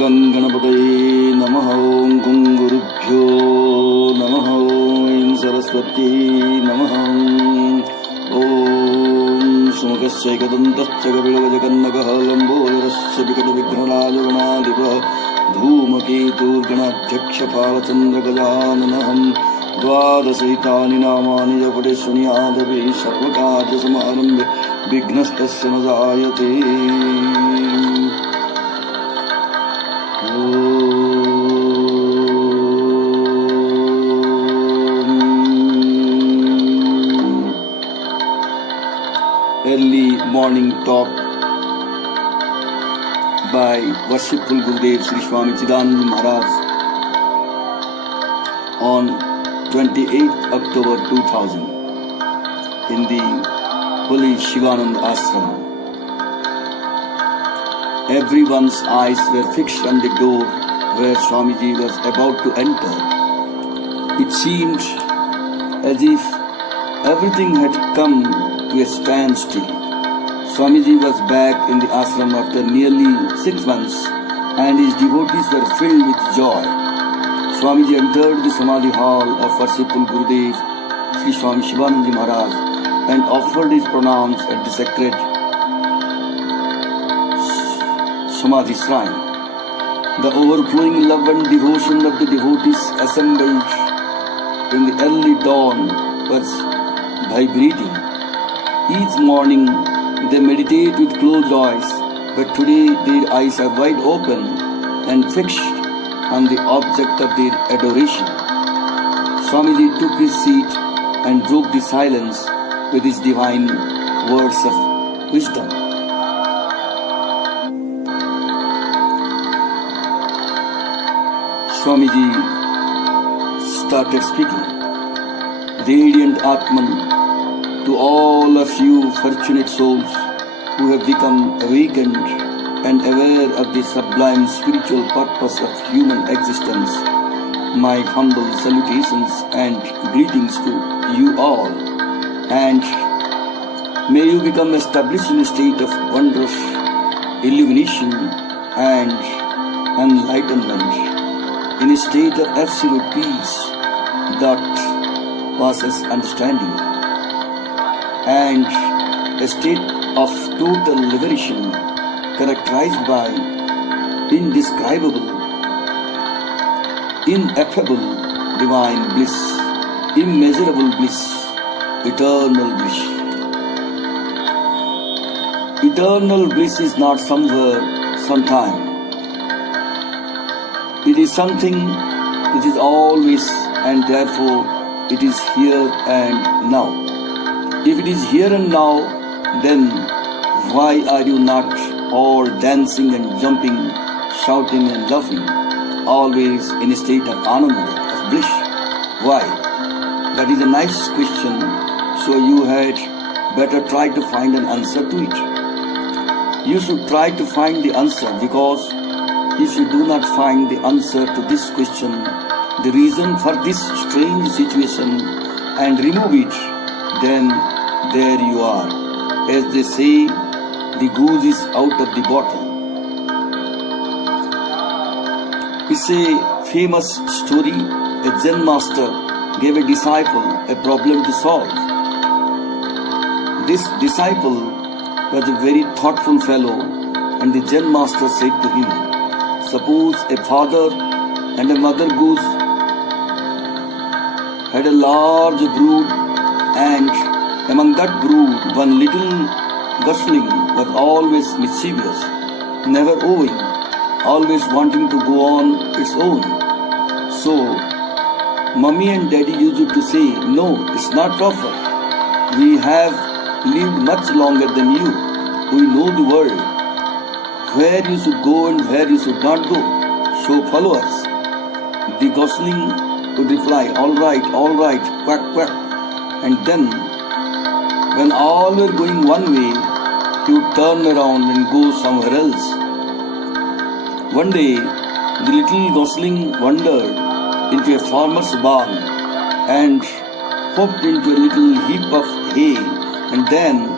गणपतये नमः। ॐ गुरुभ्यो नमः। ॐ सरस्वत्यै नमः। ॐ सुमुखश्चैकदन्तश्च कपिलगजकन्नकः लम्बोदरश्च विकटविघ्नराजगणाधिपः धूमकेतुर्गणाध्यक्षपालचन्द्रगजाननः द्वादशहितानि नामानि जपटे शृणुयादपि सर्वकार्यसमारम्भे विघ्नस्तस्य न जायते। Early morning talk by worshipful Gurudev Sri Swami Chidananda Maharaj on 28th October 2000 in the holy Sivananda Ashram. Everyone's eyes were fixed on the door where Swamiji was about to enter. It seemed as if everything had come to a standstill. Swamiji was back in the ashram after nearly 6 months and his devotees were filled with joy. Swamiji entered the Samadhi hall of worshipful Gurudev Sri Swami Chidananda Maharaj and offered his pranams at the sacred Samadhi shrine. The overflowing love and devotion of the devotees assembled in the early dawn was vibrating. Each morning they meditate with closed eyes, but today their eyes are wide open and fixed on the object of their adoration. Swamiji took his seat and broke the silence with his divine words of wisdom. Swamiji started speaking. Radiant Atman, to all of you fortunate souls who have become awakened and aware of the sublime spiritual purpose of human existence, my humble salutations and greetings to you all, and may you become established in a state of wondrous illumination and enlightenment, in a state of absolute peace that passes understanding, and a state of total liberation characterized by indescribable, ineffable divine bliss, immeasurable bliss, eternal bliss. Eternal bliss is not somewhere, sometime. It is something which is always, and therefore it is here and now. If it is here and now, then why are you not all dancing and jumping, shouting and laughing, always in a state of ananda, of bliss? Why? That is a nice question, so you had better try to find an answer to it. You should try to find the answer, because if you do not find the answer to this question, the reason for this strange situation, and remove it, then there you are. As they say, the goose is out of the bottle. It's a famous story. A Zen master gave a disciple a problem to solve. This disciple was a very thoughtful fellow, and the Zen master said to him, suppose a father and a mother goose had a large brood, and among that brood one little gosling was always mischievous, never owing, always wanting to go on its own. So, Mummy and Daddy used to say, no, it's not proper. We have lived much longer than you. We know the world, where you should go and where you should not go. So follow us. The gosling would reply, all right, quack, quack. And then, when all were going one way, he would turn around and go somewhere else. One day, the little gosling wandered into a farmer's barn and hopped into a little heap of hay and then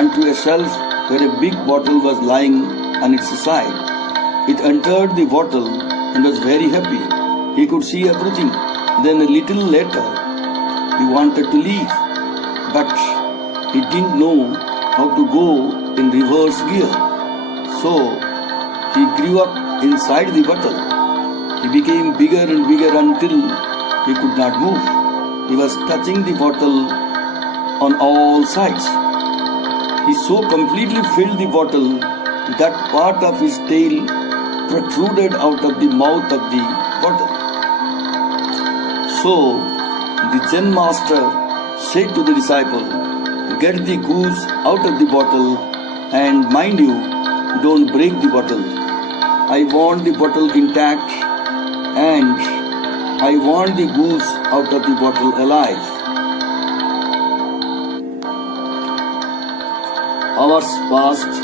onto a shelf where a big bottle was lying on its side. It entered the bottle and was very happy. He could see everything. Then a little later, he wanted to leave, but he didn't know how to go in reverse gear. So he grew up inside the bottle. He became bigger and bigger until he could not move. He was touching the bottle on all sides. He so completely filled the bottle that part of his tail protruded out of the mouth of the bottle. So the Zen master said to the disciple, "Get the goose out of the bottle and mind you, don't break the bottle. I want the bottle intact and I want the goose out of the bottle alive." Hours passed,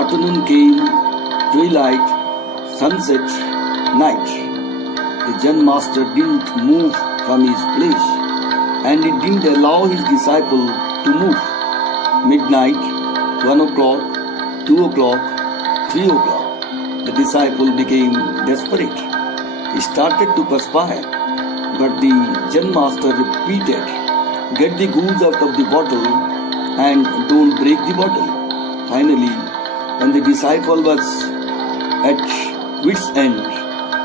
afternoon came, twilight, sunset, night. The Zen master didn't move from his place and he didn't allow his disciple to move. Midnight, 1 o'clock, 2 o'clock, 3 o'clock. The disciple became desperate. He started to perspire, but the Zen master repeated, "Get the goose out of the bottle and don't break the bottle." Finally, when the disciple was at wit's end,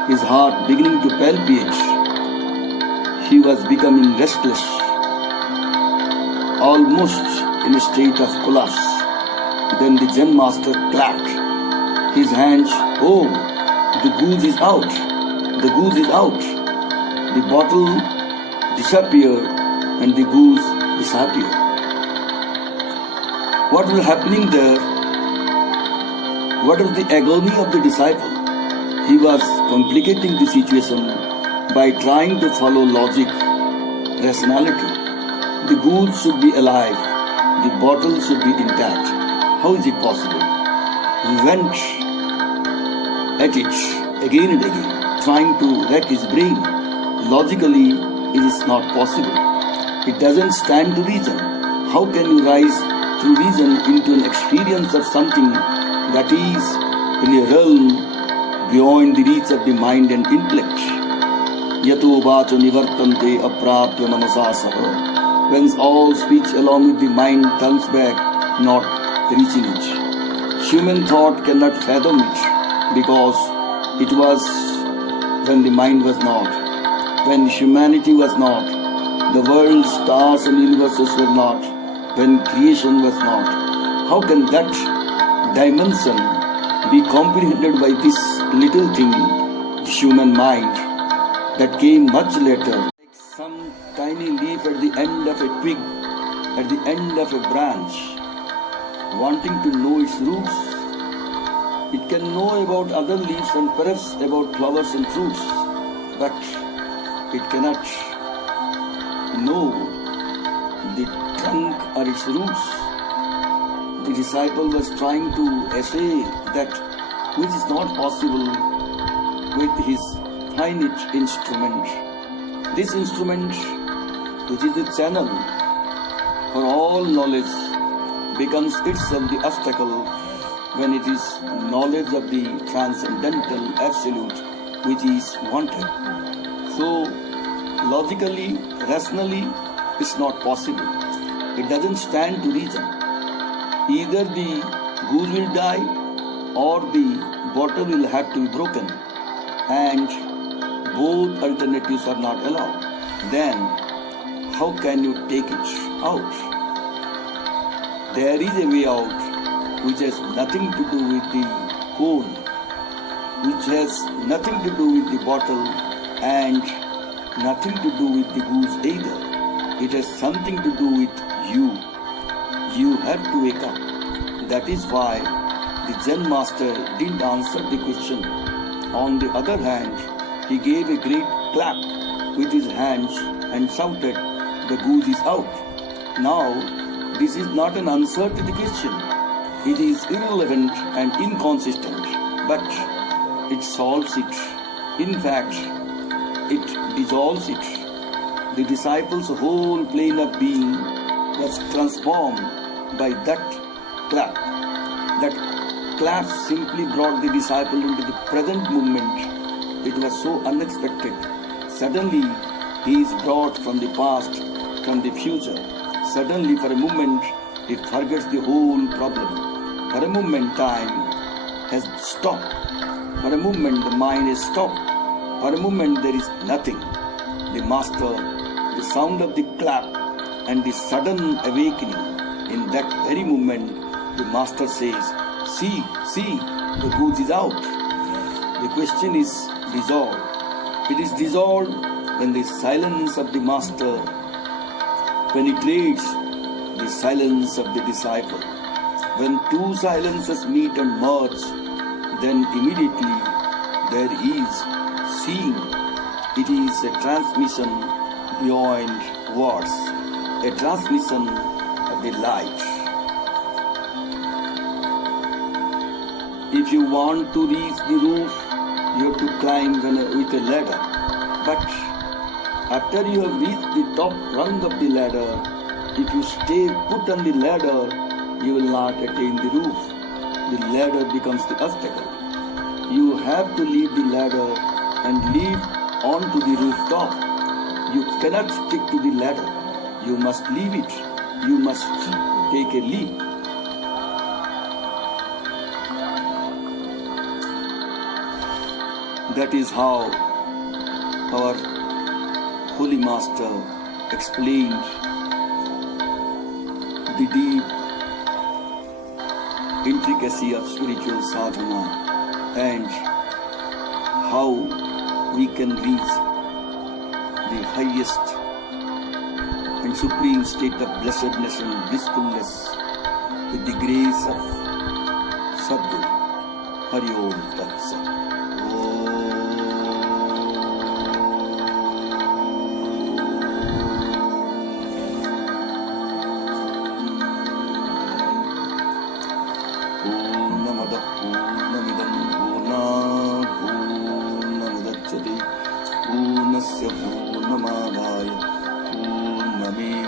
his heart beginning to palpitate, he was becoming restless, almost in a state of collapse. Then the Zen master clapped his hands. "Oh, the goose is out! The goose is out!" The bottle disappeared and the goose disappeared. What was happening there? What was the agony of the disciple? He was complicating the situation by trying to follow logic, rationality. The goose should be alive. The bottle should be intact. How is it possible? He went at it again and again, trying to rack his brain. Logically, it is not possible. It doesn't stand to reason. How can you rise through reason into an experience of something that is in a realm beyond the reach of the mind and intellect? Yato vacho nivartante aprapya manasa saha. Whence all speech along with the mind turns back, not reaching it. Human thought cannot fathom it because it was when the mind was not, when humanity was not, the world, stars and universes were not, when creation was not. How can that dimension be comprehended by this little thing, the human mind, that came much later, like some tiny leaf at the end of a twig, at the end of a branch, wanting to know its roots? It can know about other leaves and perhaps about flowers and fruits, but it cannot know the trunk or its roots. The disciple was trying to essay that which is not possible with his finite instrument. This instrument, which is the channel for all knowledge, becomes itself the obstacle when it is knowledge of the transcendental absolute which is wanted. So, logically, rationally, it's not possible. It doesn't stand to reason. Either the goose will die or the bottle will have to be broken, and both alternatives are not allowed. Then, how can you take it out? There is a way out which has nothing to do with the cone, which has nothing to do with the bottle and nothing to do with the goose either. It has something to do with you. You have to wake up. That is why the Zen master didn't answer the question. On the other hand, he gave a great clap with his hands and shouted, "The goose is out." Now, this is not an answer to the question. It is irrelevant and inconsistent, but it solves it. In fact, it dissolves it. The disciple's whole plane of being was transformed by that clap. That clap simply brought the disciple into the present moment. It was so unexpected. Suddenly, he is brought from the past, from the future. Suddenly, for a moment, he forgets the whole problem. For a moment, time has stopped. For a moment, the mind is stopped. For a moment, there is nothing. The master, the sound of the clap, and the sudden awakening. In that very moment, the master says, see, the goose is out. The question is dissolved. It is dissolved when the silence of the master penetrates the silence of the disciple. When two silences meet and merge, then immediately there is seeing. It is a transmission beyond words, a transmission of the light. If you want to reach the roof, you have to climb with a ladder. But after you have reached the top rung of the ladder, if you stay put on the ladder, you will not attain the roof. The ladder becomes the obstacle. You have to leave the ladder and leap onto the rooftop. You cannot stick to the ladder. You must leave it. You must take a leap. That is how our Holy Master explained the deep intricacy of spiritual sadhana and how we can reach the highest and supreme state of blessedness and blissfulness with the grace of Sadguru. Hari Om Tat Sat. पूर्णस्य पूर्णमादाय पूर्णमेवावशिष्यते।